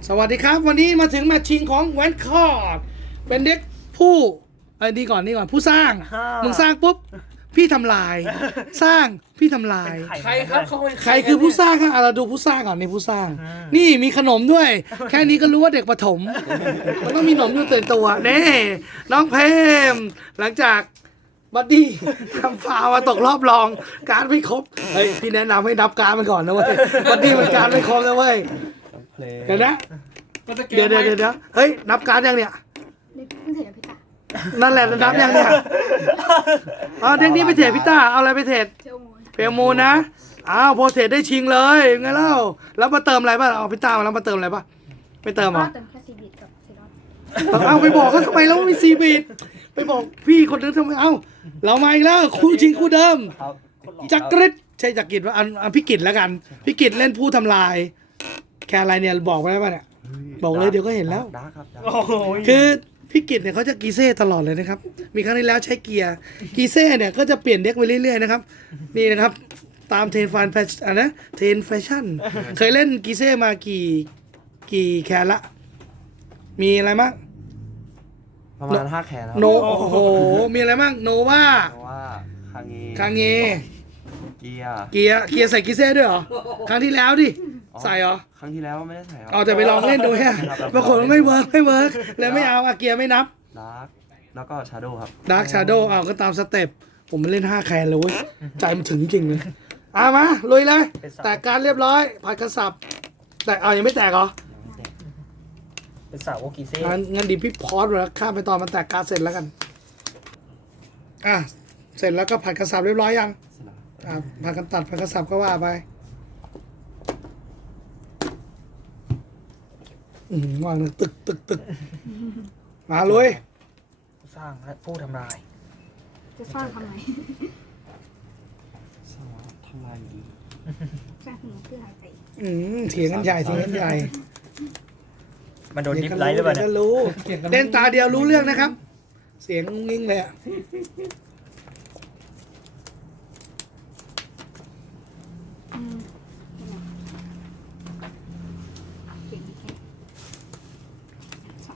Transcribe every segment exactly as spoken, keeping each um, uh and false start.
สวัสดีครับวันนี้มาถึงแมตช์ชิงของแวนคอร์ดเป็นเด็กผู้ไอ้นี่ก่อนนี่ก่อนผู้สร้างมึงสร้างปุ๊บพี่ทำลายสร้างพี่ทำลายใครครับเขาเป็นใครคือผู้สร้างครับเราดูผู้สร้างก่อนนี่ผู้สร้าง นี่มีขนมด้วย แค่นี้ก็รู้ว่าเด็กประถมมันต้องมีขนมอยู่เต็มตัวเน่น้องเพมหลังจากบัดดี้ทำฟาวมาตกรอบรองการไม่ครบเฮ้ยพี่แนะนำให้นับการมันก่อนนะเว้ยบัดดี้มันการไม่ครบนะเว้ยเดี๋ยวนะเดี๋ยวเดี๋ยวเดี๋ยวเฮ้ยนับการยังเนี่ยเด็กเพิ่งเสร็จแล้วพี่ตานั่นแหละนับยังเนี่ยอ๋อเด็กนี้ไปเทรดพี่ต้าเอาอะไรไปเทรดเจ้าโมนเปลมูลนะอ้าวพอเทรดได้ชิงเลยไงเล่าแล้วมาเติมอะไรป่ะเอาพี่ต้ามาแล้วมาเติมอะไรป่ะไม่เติมเหรอเติมแค่ซีบิทกับซีรอสเอาไปบอกเขาทำไมแล้วมีซีบีดไปบอกพี่คนนึงทำไมเอ้าเรามาอีกแล้วคู่ชิงคู่เดิมจักริดใช่จักริดว่าอันอันพี่กิจแล้วกันพี่กิจเล่นผู้ทำลายแค่อะไรเนี่ยบอกไว้ป่ะเนี่ยบอกเลยเดี๋ยวก็เห็นแล้วดาร์คครับดาร์คโอ้โหคือพี่กิจเนี่ยเขาจะกีเซ่ตลอดเลยนะครับ มีครั้งที่แล้วใช้เกียร์กีเซ่เนี่ยก็จะเปลี่ยนเด็กไปเรื่อยๆนะครับ นี่นะครับ ตามเทรนฟันแฟชั่นอ่ะนะเทรนแฟชั่น เคยเล่นกีเซ่มากี่กี่แคนละ มีอะไรบ้างประมาณห้าแขนแล้วโนโอ้โห มีอะไรบ้างโนวาเพราะว่าคางเงคางเงเกียร์เกียร์เกียร์ใส่กีเซ่ด้วยเหรอ ครั้งที่แล้วดิ ใส่เหรอครั้งที่แล้วไม่ได้ใส่ครับเอาแต่ไปลองเล่นดูฮะปรากฏว่าไม่เวิร์กไม่เวิร์กเลยไม่เอาอะเกียร์ไม่นับดาร์คแล้วก็ชาโดว์ครับดาร์คชาโดว์เอาก็ตามสเต็ปผมมันเล่นห้าแคนเลยเว้ยใจมันถึงจริงเลยเอามาลุยเลย แตกการเรียบร้อยผัดกระสับแต่เอายังไม่แตกเหรอเป็นสาวโอกิเซ่งั้นงั้นดีพี่พอสแล้วข้ามไปตอนมันแตกการเสร็จแล้วกันอ่ะเสร็จแล้วก็ผัดกระสับเรียบร้อยยังสนามอ่ะผัดกันตัดผัดกระสับก็ว่าไปอืมวางเลยตึกตึกตึกมาลุยผู้สร้างและผู้ทำลายจะสร้างทำไมสนามทำลายอยู่ดีสร้างหัวเพื่อหายใจอืมเถียงกันใหญ่เถียงกันใหญ่มันโดนดิฟไลท์หรือเปล่าเดี๋เนี่ยวย ก็รู้เล่นตาเดียวรู้เรื่องนะครับ เสียงงงิ้งเลยอะอืมเป็นไงเก่งแค่สอง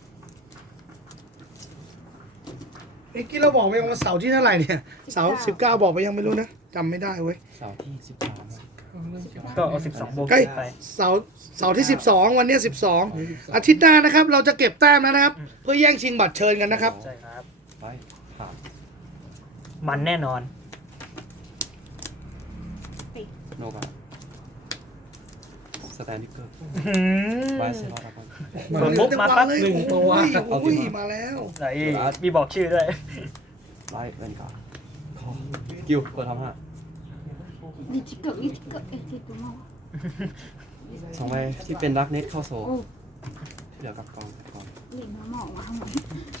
เมื่อกี้เราบอกไปว่าเสาร์ที่เท่าไหร่เนี่ยเสาร์สิบเก้าบอกไปยังไม่รู้นะจำไม่ได้เว้ยเสาร์ที่สิบสามก็เอาสิบสองโบใกล้กี้ไปเสาร์เสาร์ที่สิบสองวันเนี้สิบสองอาทิตย์หน้านะครับ เราจะเก็บแต้มแล้วนะครับ เพื่อแย่งชิงบัตรเชิญกันนะครับใช่ครับไปผ่านมันแน่นอนโนบาสแตนดิเกอร์หืมไวเซอร์ครับโดนมุกมาปั๊บหนึ่งตัวโอ้ยมาแล้วไหนมีบอกชื่อด้วยไลท์เวนการ์คอกิวกดทำห้าดิจิเกิลดิจิเกิลเอทีตัวมอสองใบที่เป็นดักเน็ตเข้าโซ่โอ้ที่เหลือกับกองกองเหลิงมาหมอกมาทั้งหมด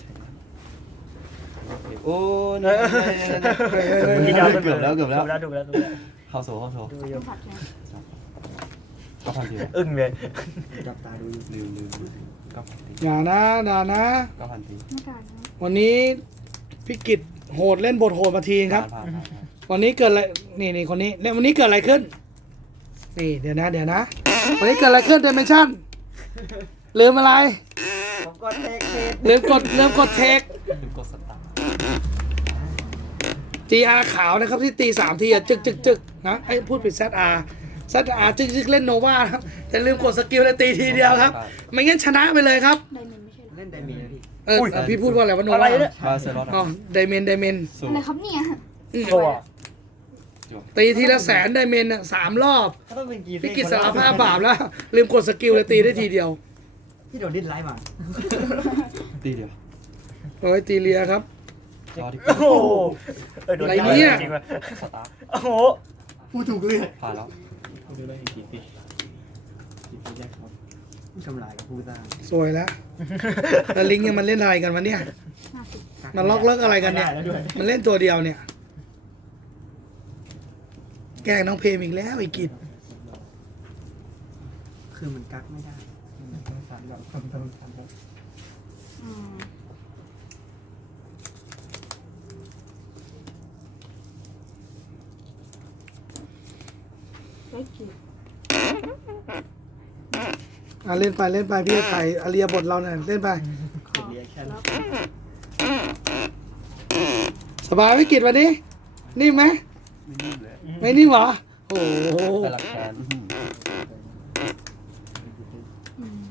โอ้ยพี่ดาวเกือบแล้วเกือบแล้วเกือบแล้วดูแล้วดูแล้วเข้าโซ่เข้าโซ่ดูอต้ยู่องผัดใช่ไหมก็พันทีอึ้งเลยลืมลืมก็พันทีอย่านะอย่านะก็พันทีไม่การนะวันนี้พี่กิจโหดเล่นบทโหดมาทีครับผ่านผ่านผ่านวันนี้เกิดอะไร นี่นี่คนนี้เนี่ยวันนี้เกิดอะไรขึ้น นี่เดี๋ยวนะ เดี๋ยวนะ วันนี้เกิดอะไรขึ้นเดเมชั่นลืมอะไรผมก็เทคเทคลืมกดลืมกดเทคลืมกดสตาร์จี อาร์ ขาวนะครับที่ตีสามทีอะจึกจึกจึกนะไอ้พูดผิด แซด อาร์ แซด อาร์ จึกจึกเล่นโนวาครับแต่ลืมกดสกิลเลยตีทีเดียวครับ ไม่งั้นชนะไปเลยครับไดเมนไม่ใช่เหรอเล่นไดมีนะพี่เออเออพี่พูดว่าอะไรวะโนอะไรวาเนี่ยบาเซอร์อ๋อไดเมนไดเมนสูอะไรครับเนี่ยตัวตีทีละแสนไดเมนอะสามรอบก็ต้องเป็นกีพี่กิจสารภาพบาปแล้ว ลืมกดสกิลเลยตีได้ทีเดียวที่โดนดิ้นไล่มาตีเดียวโอ้ยตีเลียครับรอที่โอ้โหเออโดนอะไรเนี่ยจริงว่ะสตาร์โอ้โหผู้ถูกเลือกผ่านแล้วผู้ทำลายกับผู้สร้างสวยแล้วแล้วลิงก์เนี่ยมันเล่นอะไรกันวะเนี่ยห้าสิบมันล็อกเลิกอะไรกันเนี่ยแล้วด้วยมันเล่นตัวเดียวเนี่ย แกล้งน้องเพมอีกแล้วไอ้กิจคือมันกักไม่ได้ต้องสามแบบต้องต้องสามแบบอืมได้กี่อ่ะเล่นไปเล่นไปพี่จะถ่ายอาเรียบทเราเนี่ยเล่นไปขอล็อกสบายไหม่กิดวันนี้นิ่มไหมไม่นิ่มเลยไม่นิ่มเหรอโอ้โหแต่หลักแขนอื้อหืออืม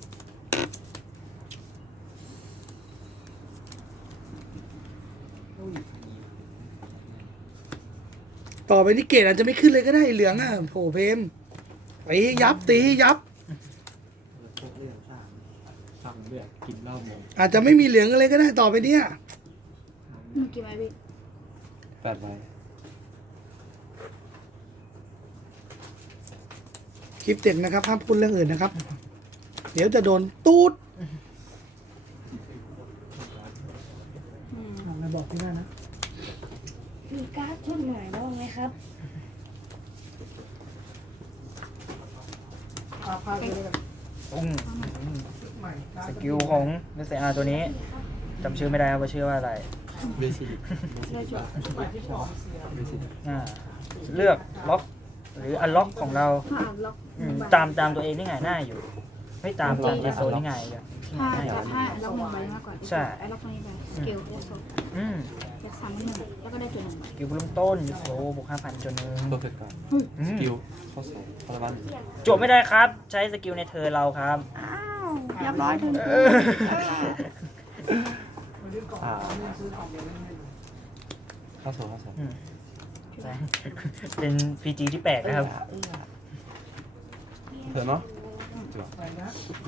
ต่อไปนี่เกรดอาจจะไม่ขึ้นเลยก็ได้เหลืองอ่ะโผเพมตียับตียับพวกเรื่องสร้างสั่งเลือดกินเหล้าหมงอาจจะไม่มีเหลืองอะไรก็ได้ต่อไปเนี่ยมึงกี่ใบพี่แปดใบคลิปเด็ดนะครับห้ามพูดเรื่องอื่นนะครับ เดี๋ยวจะโดนตูดอืมมาบอกพี่หน้านะมีการ์ดชุดใหม่บ้างไหมครับพาพาไปเลยตุ้งใหม่สกิลของเนสเซอาตัวนี้จำชื่อไม่ได้ครับว่าชื่อว่าอะไรเบสิกได้จบใหม่ที่สองเบสิกอ่าเลือกล็อกหรืออันล็อกของเราถ้าอ่านล็อกอืมตามตามตัวเองนี่ไงหน้าอยู่ ไม่ตามตามเจโซนี่ไงอยู่ถ้าง่ายจะอยู่ถ้าล็อกหนึ่งใบมากกว่าใช่ไอ้ล็อกนี้ไปสกิลได้สองอืมได้สามหนึ่งแล้วก็ได้จุดหนึ่งใบสกิลเริ่มต้นโซบวกห้าพันจนหนึ่งเพอร์เฟกต์การ์ดอืสมกิลเข้าสองพลังวันจบไม่ได้ครับ ใช้สกิลในเธอเราครับอ้าวเรียบร้อยถึงเอออ่าเข้าโซ่เข้าโซ่อืมใช่เป็นพีจีที่แปลกนะครับเธอเนาะจบอะไรนะ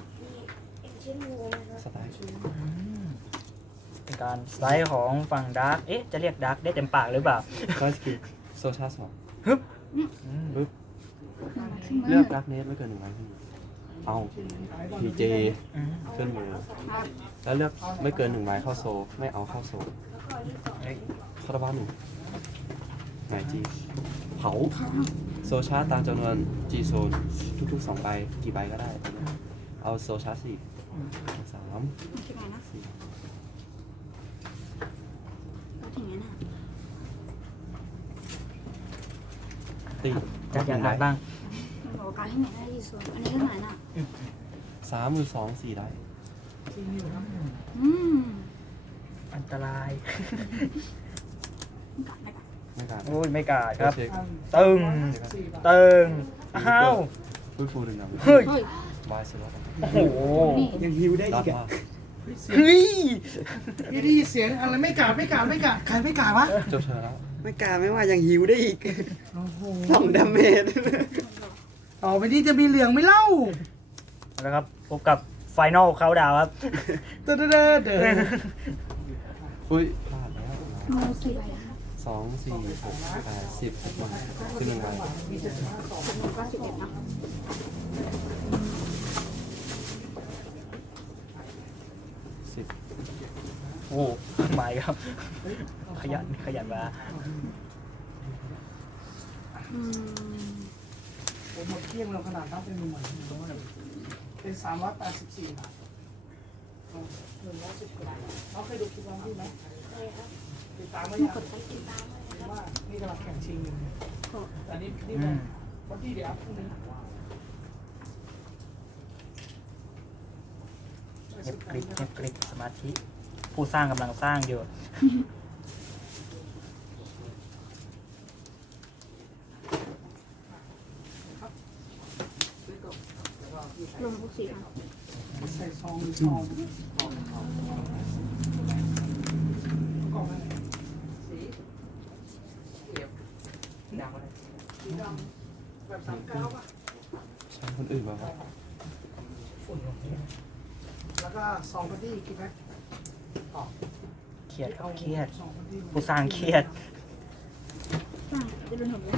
สไตล์เป็นการสไลด์ของฝั่งดาร์กเอ๊ะ จะเรียกดาร์กได้เต็มปากหรือเปล่าก็สกิลโซชาสองอืมปึ๊บขึ้นมืเลืออกรักเนสไม่เกินหนึ่งใบขึ้นเอาพีเจอืมขึ้นมือครับแล้วเลือกไม่เกินหนึ่งใบเข้าโซไม่เอาเข้าโซเฮ้ยคาราบาลหนึ่งไหนจีเผาโซชาร์จตามจำนวนจีโซนทุกๆสองใบกี่ใบก็ได้ เอาโซชาร์จสี่สามคิดไงนะสี่ก็ถึงนั้นอ่ะตีจากอย่างไรบ้างมันบอกว่าการให้ไหนได้ที่ส่วนอันนี้ก็ไหนน่ะสามหรือสองสี่ได้อืมอันตรายกัดได้กัดไม่การโอ้ยไม่กล้าครับเช็คตึงตึงอ้าวฟูฟูดึงนำเฮ้ยเฮ้ยบายสล็อตโอ้โหนี่ยังฮิวได้ดัอีดกอะมากเฮ้ยพี่ได้ยินเสียงอะไรไม่กาดไม่กาดไม่กาดใครไม่กาดวะจบเธอแล้วไม่กล้าไม่ว่ายังฮิวได้อีกโอ้โหสองดาเมจต่อไปนี้จะมีเหลืองไม่เล่าแล้วครับพบกับไฟนอลเขาดาวครับเด้อเด้อเด้อเด้ออุ้ยพลาดแล้วงูสี่ใบนะสองสี่หกแปดสิบสิบหนึ่งสิบหนึ่งใบสิบหนึ่งก็สิบเอ็ดนะสิบโอ้ไม่ครับ ขยันขยันมาอืมผมหมดเที่ยงเราขนาดนั้นเป็นหมื่นเป็นสามร้อยแปดสิบสี่บาทหนึ่งร้อยสิบกว่าบาทเขาเคยดูคลิปวันที่ไหมเคยครับติดตามไหมยังว่านี่กำลังแข่งชิงอยู่แต่นี่นี่อืมวันที่เดี๋ยวพรุ่งนี้เงียบกริบเงียบกริบสมาธิ ผู้สร้างกำลังสร้างอยู่ลงพวกสี่ครั้งใส่ซองซองกล่องอะไรสีดำอะไรสีดำแบบสามเก้าป่ะใช้คนอื่นแบบว่าฝุ่นลงแล้วก็ซองพอดีกี่แพ็คต่อเครียดครับเครียดซองพอดีผู้สร้างเครียดสร้างจะเป็นผมเลย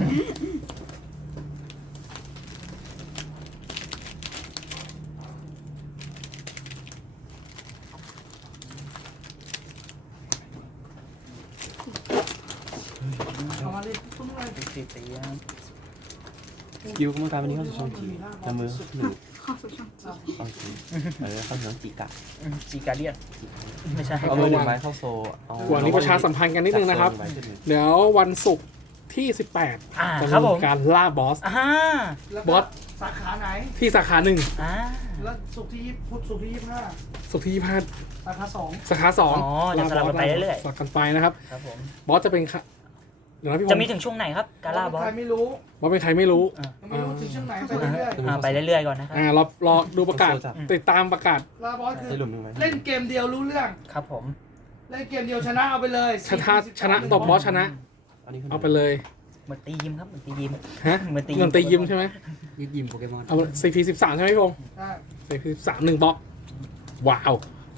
เอามาเลยตุ้มเลยสิบสี่ตีครับสกิลของมันการวันนี้เข้าสู่ช่องจีจะมือหนึ่งข้อสุดช่องจีโอเคเออเข้าสู่ช่องจีกะอืมจีการเดียนไม่ใช่เอามือหนึ่งใบเข้าโซเอาวันนี้ประชาสัมพันธ์กันนิดนึงนะครับจากโซหงใขึ้นมือเดี๋ยววันศุกร์ที่สิบแปดอ่าจะครับผมีมการล่าบอสอ่าแล้วบก็อสสาขาไหนที่สาขาหนึ่งอ่าแล้วสุกร์ที่ยี่พุธสุกร์ที่ยี่ห้าสุขที่ยี่ห้าสาขาสองสาขาสองอ๋อจะสลับกันไปเรื่อยสลับกันไปนะครับๆครับผมบอสจะเป็นค่ะเดี๋ยวนะพี่พจะงมีศ์ถึงช่วงไหนครับการล่าบอสใครไม่รู้บอสเป็นใครไม่รู้ยังไม่รู้ถึงช่วงไหนไปเรื่อยอ่าไปเรื่อยๆก่อนนะครับอ่ารอรอดูประกาศโซจับติดตามประกาศๆลาบอสคือได้หลุมหนึ่งไหมเล่นเกมเดียวรู้เรื่องครับผมเล่นเกมเดียวชนะเอาไปเลยชนะชนะตบบอสชนะอันนี้คือเอาไปเลยเหมือนตียิมครับเหมือนตียิมฮะเหมือนตียิมเงินตียิมใช่ไหมยิบยิมโปเกมอนเอาซีพีสิบสามใช่ไหมพี่พงศ์ใช่ซีพีสิบสามหนึ่งบล็อกว้าว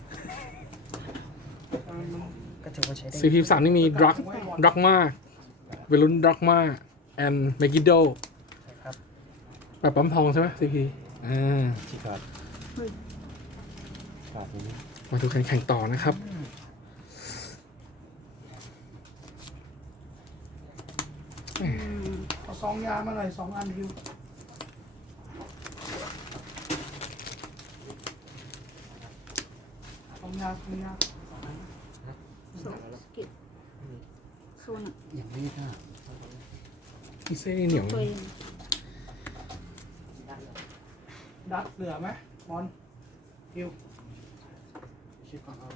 ก็ถือว่าใช้ได้ซีพีสิบสามนี่มีดรักดรักมาเวลุนดรักมาแอนเมกิโดครับแบบปั๊มทองใช่ไหมซีพีอ่าที่ขาดขาดตรงนี้มาดูการแข่งต่อนะครับอืมเอาสองยามาหน่อยสองอันดิวสองยาสองยาโซสกิปโซนอย่างนี้ค่ะอีเซ่นี่เหนียวตัวเองดัดเหลือไหมบอลดิวชิปของเรา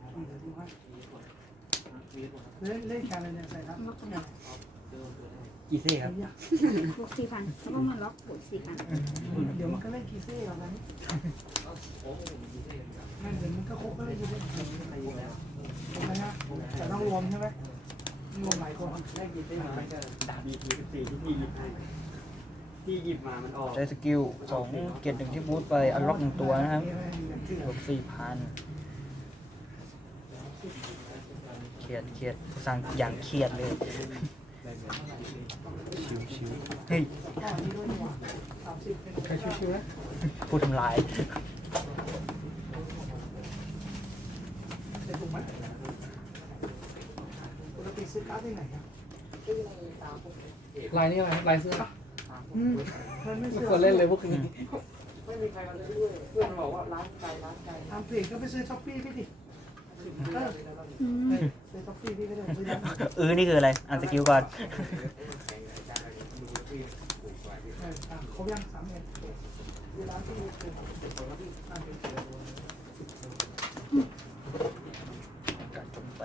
เล่นเล่นแค่อะไรเนี่ยใส่ดัดล็อกกันหน่อยกี่เซ่ครับบวกสี่พันแล้วก็มาล็อกบวกสี่พันเดี๋ยวมันก็เล่นกีเซ่เอาไปนั่นเดี๋ยวมันก็ครบก็เล่นกีเซ่ถูกไหมฮะแต่ต้องรวมใช่ไหมรวมหลายคนได้กี่เซ่มันก็ดาบบีทีสิบสี่ที่พี่หยิบให้ที่หยิบมามันออกใช้สกิลสองเกียรติหนึ่งที่บูทไปอันล็อกหนึ่งตัวนะครับบวกสี่พันเครียดเครียดสั่งอย่างเครียดเลยชิวชิวเฮ้ยใครชิวๆนะพูดทำลายเสร็จถูกไหมปกติซื้อการ์ดที่ไหนครับลายนี่อะไรลายเสื้ออืมมันไม่ไม่เชื่อควรเล่นเลยพวกนี้ไม่มีใครมาเล่นด้วยเพื่อนบอกว่าร้านไก่ร้านไก่ทำเพจก็ไปซื้อช้อปปี้พี่ดิเอออืมซื้อช้อปปี้พี่ก็ได้ซื้อได้เออนี่คืออะไรอ่านสกิลก่อนเอออ่ะครบยังสามเอ็ดเวลาที่คืออ่ะกัดจนไป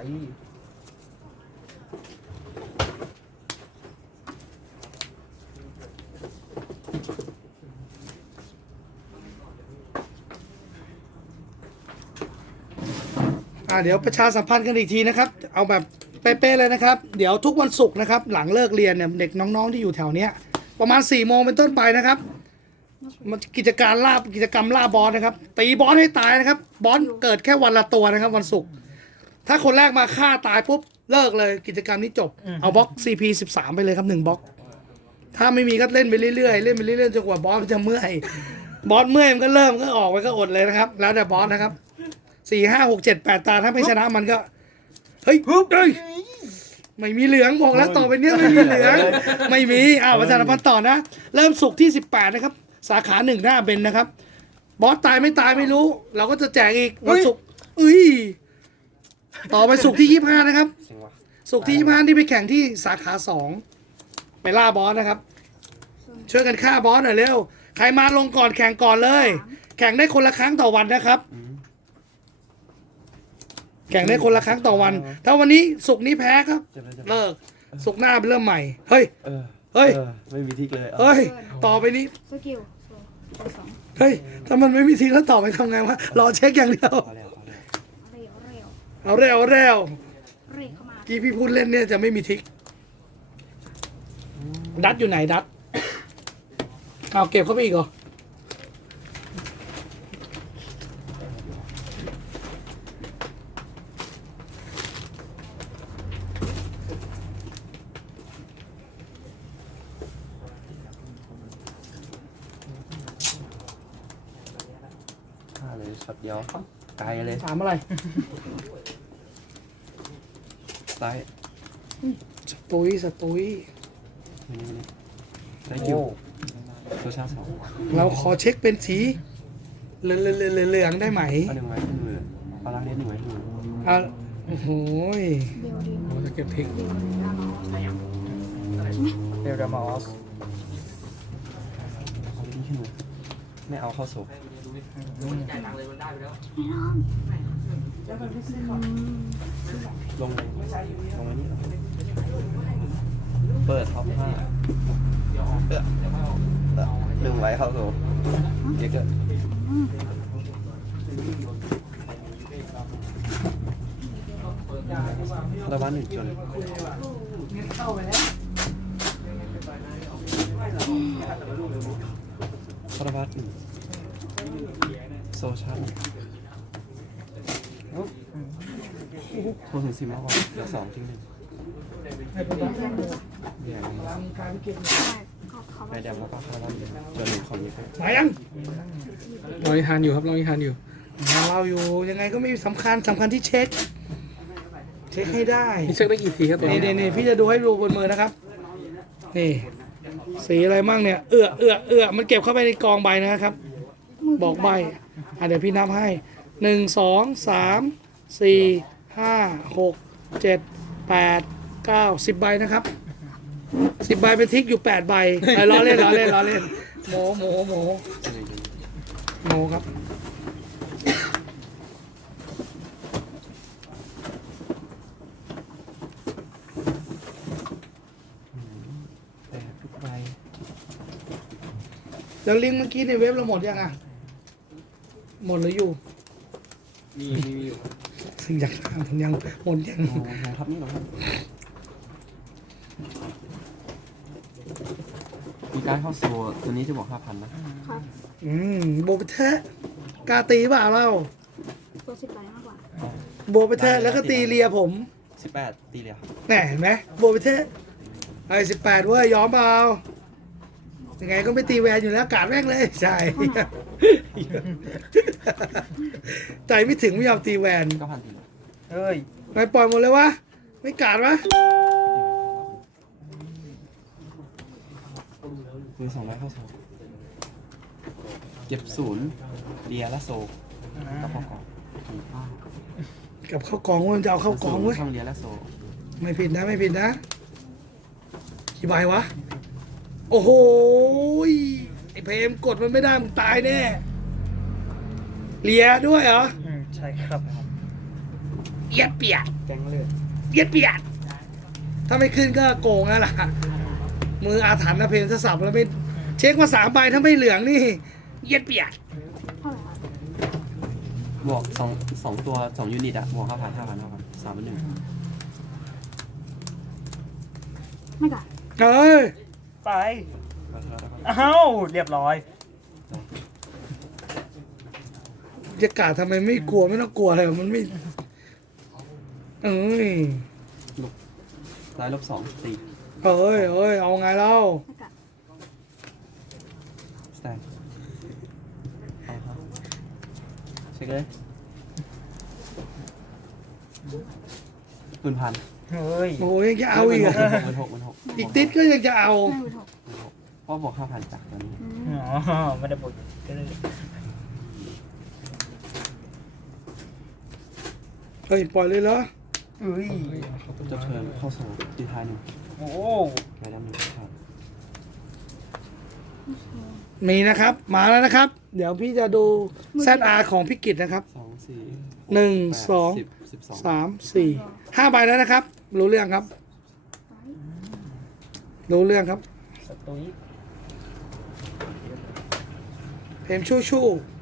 อ่าเดี๋ยวประชาสัมพันธ์กันอีกทีนะครับ เอาแบบเป๊ะๆเลยนะครับ เดี๋ยวทุกวันศุกร์นะครับ หลังเลิกเรียนเนี่ยเด็กน้องๆที่อยู่แถวเนี้ยประมาณสี่โมงเป็นต้นไปนะครับมันกิจการล่ากิจกรรมล่าบอสนะครับตีบอสให้ตายนะครับ บอสเกิดแค่วันละตัวนะครับ วันศุกร์ถ้าคนแรกมาฆ่าตายปุ๊บเลิกเลยกิจกรรมนี้จบเอาบล็อก ซี พี สิบสามไปเลยครับหนึ่งบล็อกถ้าไม่มีก็เล่นไปเรื่อยๆเล่นไปเรื่อยๆจนกว่าบอสมันจะเมื่อยบอสเมื่อยมันก็เริ่มก็ออกไปก็อดเลยนะครับ แล้วแต่บอสนะครับสี่ห้าหกเจ็ดแปดตาถ้าไม่ชนะมันก็เฮ้ยเฮ้ยไม่มีเหลืองบอกแล้วต่อไปเนี้ยไม่มีเหลืองไม่มีอ้าวประชาสัมพันธ์ต่อนะ เริ่มศุกร์ที่สิบแปดนะครับ สาขาหนึ่งหน้าเบนนะครับ บอสตายไม่ตายไม่รู้ เราก็จะแจกอีกวันศุกร์อุ้ยต่อไปศุกร์ที่ยี่ห้านะครับเสียงวะศุกร์ที่ยี่ห้าที่ไปแข่งที่สาขาสองไปล่าบอสนะครับ ช่วยกันฆ่าบอสหน่อยเร็วใครมาลงก่อนแข่งก่อนเลย แข่งได้คนละครั้งต่อวันนะครับอืมแข่งได้คนละครั้งต่อวัน ถ้าวันนี้ศุกร์นี้แพ้ครับเจ็บเลยเจ็บเลยเลิกศุกร์หน้าไปเริ่มใหม่ เฮ้ยเออเฮ้ยออไม่มีทิกเลยอาเฮ้ย ต่อไปนี้สกิลโซตัวสองเฮ้ย ถ้ามันไม่มีทีแล้วต่อไปทำไงวะ รอเช็คอย่างเดียวพอแล้วพอแล้วเร็วเร็วเอาเร็วเอาเร็วเร็วเข้ามากี่พี่พูดเล่นเนี่ยจะไม่มีทิก ดัดอยู่ไหนดัดเอาเก็บเข้าไปอีกเหรอฆ่าเลยช็อตเดียวไกลเลยถามอะไรซ้ายสตุยสตุยนี่นี่ได้คิวโซชาสองเราขอเช็คเป็นสีเหลืองเหลืองเหลืองได้ไหมเอาหนึ่งไว้หนึ่งเลยเอาล้างเลี้ยหนึ่งไว้หนึ่งอ่ะโอ้โหยเร็วเร็วเราจะเก็บทิ้งเร็วเร็วเรียลดามอสเอาไปที่ขึ้นมาไม่เอาเข้าโซ่ ลงเลยลงไว้นี่เหรอเปิดท็อปห้าเออเออดึงไว้เข้าโซ่เยอะเกินระวังหนึ่งจนระวังหนึ่งโซชาร์จโทรถึงสิบแล้วก่อนเดี๋ยวสองทิ้งหนึ่งเนี่ยในแดมแล้วก็คาร์บอนจนหนึ่งของเยอะมายังเรายังทานอยู่ครับเรายังทานอยู่มาเราอยู่ยังไงก็ไม่สำคัญสำคัญที่เช็ค เช็คให้ได้นี่เช็คได้กี่ทีครับตัวนี่นี้นี่นี่พี่จะดูให้ดูบนมือนะครับ นี่ สีอะไรมั่งเนี่ย เอื้อเอื้อเอื้อมันเก็บเข้าไปในกองใบนะครับ บอกใบอ่ะเดี๋ยวพี่นับให้หนึ่งสองสามสี่ห้าหกเจ็ดแปดเก้าสิบใบนะครับสิบใบเป็นทิกอยู่แปดใบไอ้ล้อเล่นล้อเล่นล้อเล่นโมโมโมโมครับแต่ทุกใบแล้วลิงก์เมื่อกี้ในเว็บเราหมดยังอ่ะ หมดหรืออยู่มีมีมีอยู่สิ่งอยากถามผมยังหมดยังมองมองทับนี่ก่อนครับมีการเข้าโซ่ตัวนี้จะบอกห้าพันนะอืมโบไปเทะกาตีเปล่าเราตัวสิบไปมากกว่าโบไปเทะแล้วก็ตีเลียผมสิบแปดตีเลยครับแหน่เห็นไหมโบไปเทะไอ้สิบแปดเว้ยยอมเปล่ายังไงก็ไม่ตีแวนอยู่แล้วกาดแม่งเลยใช่ ใจไม่ถึงไม่ยอมตีแวนเก้าพันตีเฮ้ยไม่ปล่อยหมดเลยวะไม่กาดวะมือสองร้อยเข้าโซ่เก็บศูนย์เลียและโซ่กับพอกองกับเข้ากองเว้ยมันจะเอาเข้ากองเว้ยช่องเลียและโซ่ไม่ผิดนะไม่ผิดนะกี่ใบวะโอ้โหไอเพมกดมันไม่ได้มึงตายแน่เลียด้วยเหรออืมใช่ครับเอียดเปียดแกงเลือดเอียดเปียดถ้าไม่ขึ้นก็โกงแล้วล่ะมืออาถรรพ์นะเพมถ้าสับแล้วไม่เช็คมาสามใบถ้าไม่เหลืองนี่เอียดเปียดเท่าไหร่คะบวกสองสองตัวสองยูนิตอะบวกห้าพันห้าพันห้าพันสามพันหนึ่งไม่กัดเอ้ยไปแล้วเท่าไหร่ครับอ้าวเรียบร้อยจะกาดทำไมไม่กลัวไม่ต้องกลัวอะไรมันไม่เอ้ยร้อยลบสองตีเอ้ยเอ้ยเอาไงเล่าไม่กัดสแตนเอาครับเช็คเลยปืนพันเฮ้ยโอ้ยยังจะเอาอีกอะหมื่นหกหมื่นหกอีกติดก็ยังจะเอาไม่รู้ถูกเพราะบวกห้าพันจากตอนนี้อืมอ๋อไม่ได้บุญก็เลยเฮ้ยปล่อยเลยเหรอเอ้ยจะเทิร์นเข้าสู่ตีท้ายหนึ่งโอ้รายได้หนึ่งครับมีนะครับ มาแล้วนะครับ เดี๋ยวพี่จะดู แซด อาร์ ของพี่กิตนะครับสองสี่หนึ่งแปดสองสิบสิบสองสามสี่ห้าใบแล้วนะครับ รู้เรื่องครับ รู้เรื่องครับสตุยเพมชู่ชู่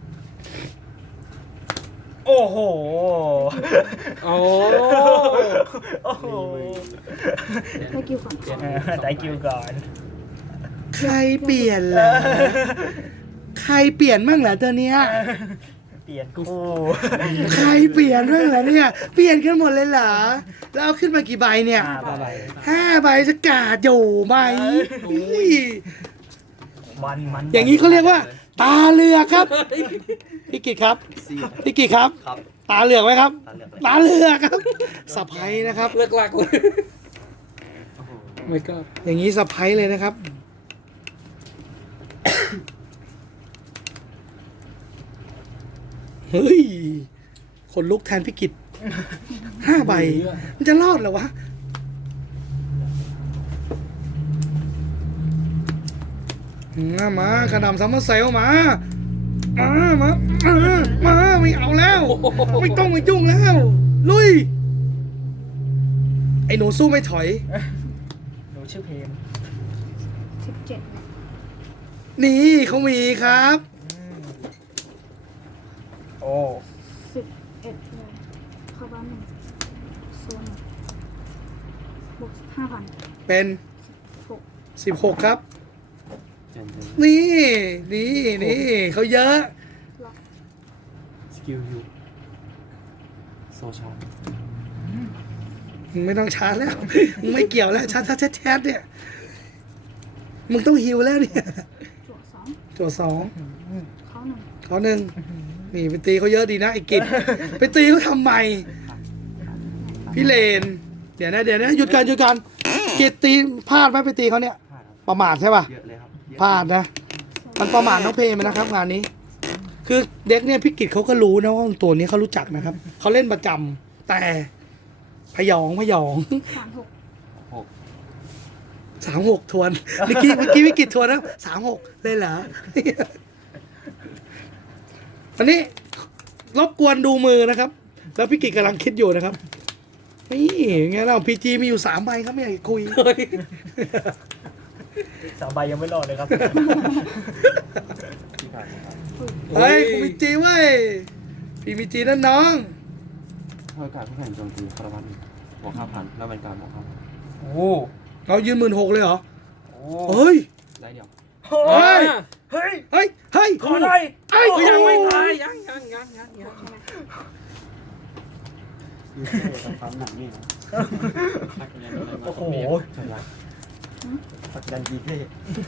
โอ้โหโอ้โอ้โหไปกิวก่อนได้คิวก่อนใครเปลี่ยนล่ะใครเปลี่ยนมั่งเหรอตัวเนี้ยเปลี่ยนคู่ใครเปลี่ยนมั่งเหรอเนี่ย เปลี่ยนกันหมดเลยเหรอ แล้วเอาขึ้นมากี่ใบเนี่ยห้าใบห้าใบจะกาดอยู่ไหมอุ้ยมันมันอย่างนี้เขาเรียกว่า ตาเหลือกครับ พี่กิตครับสี่พี่กิตครับครับตาเหลือกไหมครับตาเหลือกตาเหลือกครับสะพ้ยนะครับเลิกลากเลยโอ้โหไม่ก็อย่างนี้สะพ้ยเลยนะครับ เฮ้ย คนลุกแทนพี่กิตห้าใบ มันจะรอดเหรอวะมามากระหน่ำซัมเมอร์เซลมามามามามาไม่เอาแล้ว ไม่ต้องมายุ่งแล้ว ลุย ไอ้หนูสู้ไม่ถอยหนูชื่อเพมสิบเจ็ดนี่เขามีครับโอ้สิบเอ็ดเลยเข้าบ้านหนึ่งโซนบวกห้าพันเป็นหกสิบหกครับเจนเจนนี่ นี่นี่เขาเยอะสกิลยูโซชามึงไม่ต้องชาร์จแล้ว มึงไม่เกี่ยวแล้วชาร์จชาร์จแชทเนี่ย มึงต้องฮิวแล้วเนี่ยจั่วสองจั่วสองเขาหนึ่งเขาหนึ่งนี่ไปตีเขาเยอะดีนะไอ้กิจ ไปตีเขาทำไม พี่เลน เดี๋ยวนะเดี๋ยวนะหยุดการหยุดการกิจตีพลาดไหมไปตีเขาเนี่ยพลาดครับประมาทใช่ป่ะเยอะเลยครับเยอะพลาดนะ มันประมาทน้องเพลย์ไปนะครับงานนี้ คือเด็กเนี่ยพี่กิจเขาก็รู้นะว่าตัวนี้เขารู้จักนะครับ เขาเล่นประจำแต่พยองพยองสามหกหกสามหกทวนเมื่อกี้เมื่อกี้พี่กิจทวนนะสามหกเลยเหรอ อันนี้รบกวนดูมือนะครับ แล้วพี่กิจกำลังคิดอยู่นะครับ นี่ไงเราพีจีมีอยู่สามใบครับไม่อยากจะคุยสามใบยังไม่รอดเลยครับที่ผ่านครับเฮ้ยกูมีจีเว้ยพี่มีจีนั่นน้องเท่ากับผู้แข่งโจมตีคาราวันบวกห้าพันแล้วเป็นการบวกห้าพันโอ้เรายืนหมื่นหกเลยเหรอโหเฮ้ยได้เดียวเฮ้ยเฮ้ยเฮ้ย เฮ้ยขออะไรเฮ้ยยังไม่ตายยังยังยังยังยังใช่ไหมยูเซ่กับความหนักนี่นะชักยันอะไรมาโอ้โหใช่ไหมชักยันยีเท่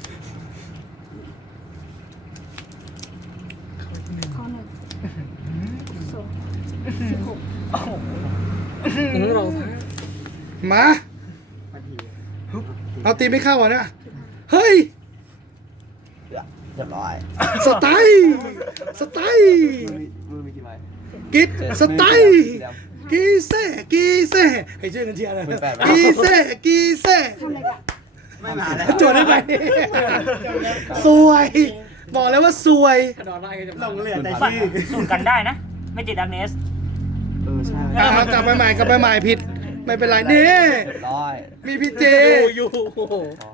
เขาหนึ่งโซนสิบหกอืมเรามามาทีเอาตีไม่เข้าอ่ะนะเฮ้ยเรียบร้อยสไตล์สไตล์มือมือมีกี่ใบกิดสไตล์กีเซ่กีเซ่ให้ช่วยกันเชียร์เลยหมื่นแปดไหมกีเซ่กีเซ่ทำอะไรกันไม่มาแล้วจดได้ไหมสวย บอกแล้วว่าสวยนอนได้ก็จะลงเหลือแต่ปัดชื่อสูตรกันได้นะ ไม่ติดดักเนสเออใช่อ่ะกลับไปใหม่กลับไปใหม่ผิด ไม่เป็นไรนี่เรียบร้อยมีพี่เจอยู่ต่อ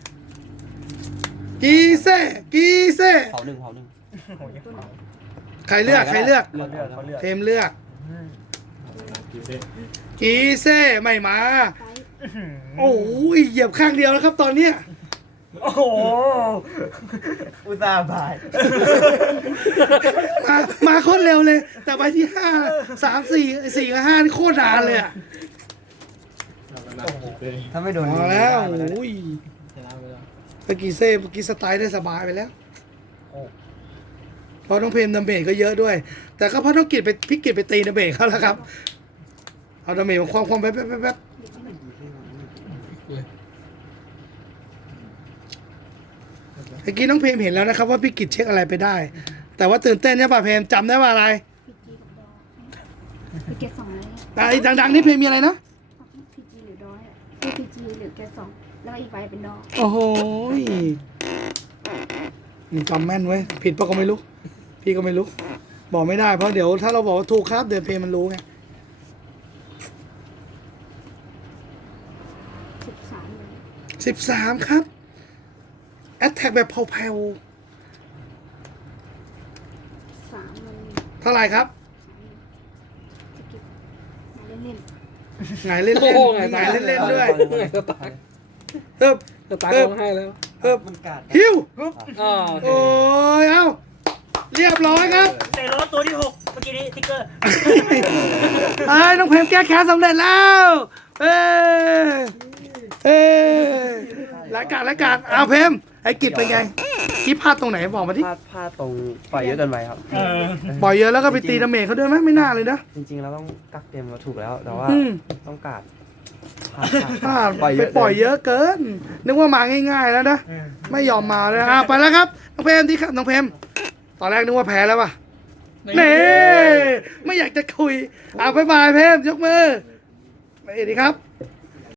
กีเซ่กีเซ่เผาหนึ่งเผาหนึ่งใครเลือกใครเลือกเขาเลือกเขาเลือกเทมเลือกยูเซ่กีเซ่ไม่มาไปโอ้ยเหยียบข้างเดียวแล้วครับตอนเนี้ยโอ้โหอุตส่าห์บายมามาโคตรเร็วเลย แต่ใบที่ห้าสามสี่สี่กับห้านี่โคตรนานเลยอะถ้าไม่โดนเอาแล้วได้มาโอ้ยชนะไปแล้วเมื่อกี้เซ่เมื่อกี้สไตล์ได้สบายไปแล้วเพราะน้องเพมดาเมจก็เยอะด้วย แต่ก็เพราะน้องกิจไปพี่กิจไปตีดาเมจเขาแล้วครับ เอาดาเมจมาความความแป๊บแป๊บแป๊บแป๊บเมื่อกี้น้องเพมเห็นแล้วนะครับว่าพี่กิจเช็คอะไรไปได้ แต่ว่าตื่นเต้นเนี่ยป่ะเพมจำได้ว่าอะไรพีจีกับดอไปเกตสองเลยไอ้ดังๆนี่เพมมีอะไรนะพีจีหรือดอยคือพีจีหรือเกตสองแล้วอีกใบเป็นดอโอ้โหยมึงจำแม่นเว้ย ผิดปะก็ไม่รู้ พี่ก็ไม่รู้ บอกไม่ได้เพราะเดี๋ยวถ้าเราบอกว่าถูกครับ เดี๋ยวเพลงมันรู้ไงสิบสามเลยสิบสามครับ แอตแทกแบบแผ่วสามเลยๆเท่าไหร่ครับจะเก็บมาเล่นหงายเล่นโอ้เล่นโหหงายเล่นเล่นๆด้วยเหนื่อยสตาร์เฮิบสตาร์ร้องไห้แล้วเฮิบมันกัดฮิวอ๋อโอเคโอ้ย เอ้า เรียบร้อยครับเตะรถตัวที่หกเมื่อกี้นี้ทิกเกอร์เอ้ยน้องเพมแก้แค้นสำเร็จแล้ว เอ้ยเอ้ยรายการรายการเอาเพมไอ้กิจเป็นไงคิดพลาดตรงไหนบอกมาที่พลาดพลาดตรงปล่อยเยอะเกินไปครับเออปล่อยเยอะแล้วก็ไปตีดาเมจเขาด้วยไหมไม่น่าเลยนะจริงๆเราต้องกักเต็มมาถูกแล้ว แต่ว่าอืมต้องการพลาดพลาดปล่อยไปเยอะปล่อยเยอะเกิน นึกว่ามาง่ายๆแล้วนะ ไม่ยอมมาเลยอ่ะไปแล้วครับ น้องเพมที่ครับน้องเพมตอนแรกนึกว่าแพ้แล้วป่ะเน่ไม่อยากจะคุยอ่ะบ๊ายบายเพมยกมือไปดีครับ